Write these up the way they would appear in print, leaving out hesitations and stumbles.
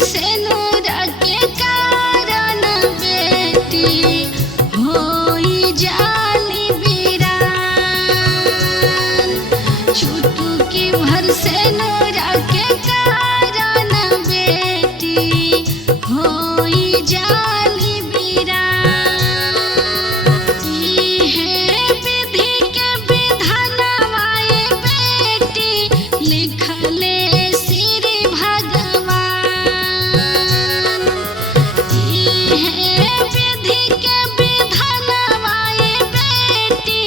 से नूरा के कारण बेटी होई जाली वीरान। चुटकी भर से नूरा के कारण बेटी होई जाली वीरान। इहे विधि के विधानवाए बेटी लिखले श्री भगवान। इहे विधि के विधानवाए बेटी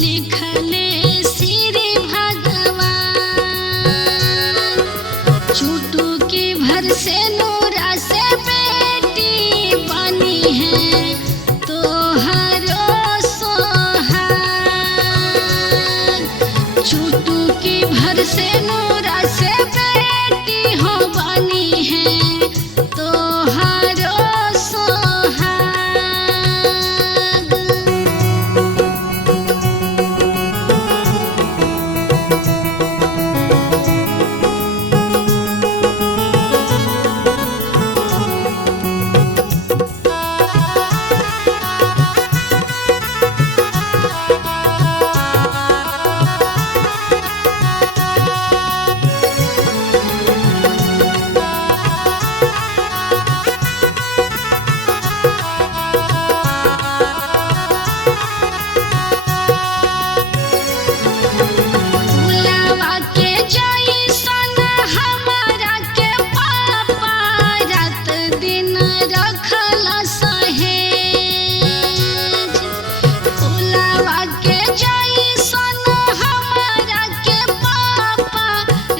लिखले श्री भगवान। चुटकी भर से नूरा से बेटी बनी है तोहरो सोहाग। चुटकी भर से नूरा से बेटी हो बनी है तोहरो सोहाग। फुलवा के जइसन हमरा के पापा रात दिन रखल सहेज। फुलवा के जइसन हमरा के पापा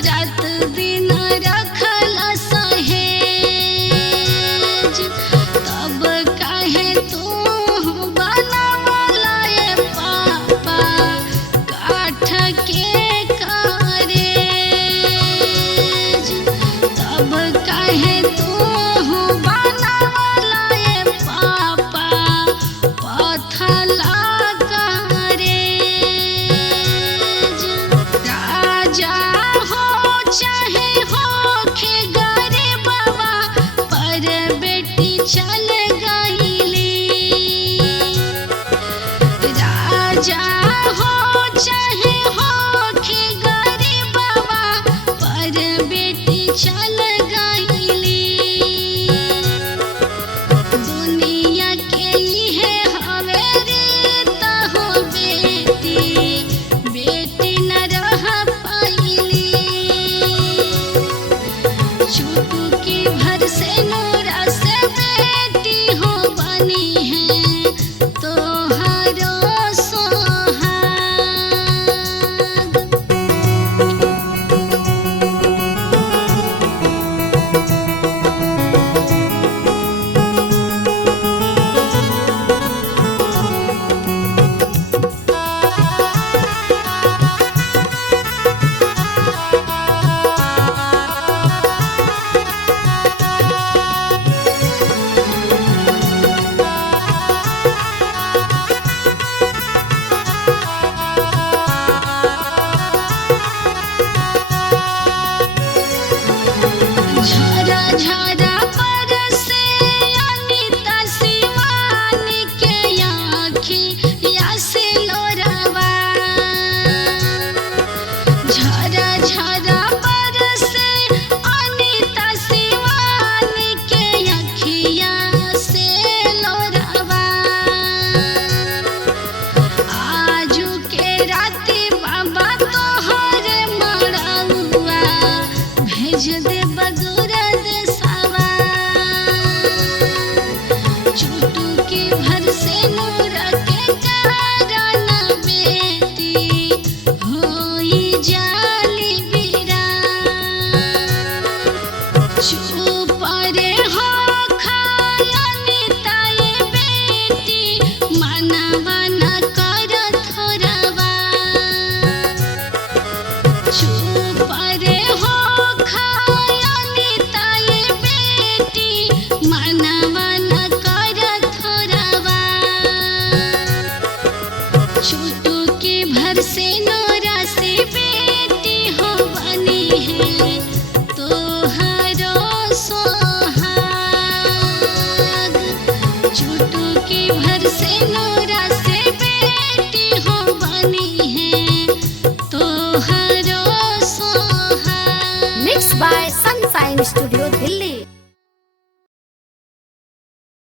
रात दिन रखल सहेज। तब काहे तू बनवला ए पापा काठ के कारेज। तब काहे तू बनवला ए पापा पथला कारेज। राजा हो चाहे होखे गरीबवा पर बेटी चल गईली। राजा हो चाहे होखे गरीबवा पर बेटी चल गईली। दुनिया के इहे हवे रीत हो बेटी बेटी न रह पाइली। चुटकी भर से नूरा से बेटी हो बनी है तोहरो सोहाग। झरा झरा बरसे अनिता शिवानी के आँखिया से लोरवा। झरा झरा बरसे अनिता शिवानी के आँखिया से लोरवा। आजू के राती बाबा तोहरे मड़उआ भेज दे बदूर देशवा। चुटकी भर से नूरा के कारण बेटी होई जाली वीरान। चुप रे हो अनिता ये बेटी मनवा न कर थोरवा। चुप रे हो अनिता ये बेटी मनवा न कर थोरवा। चुटकी भर से नूरा से बेटी हो बनी है तोहरो सो बाय सनशाइन स्टूडियो।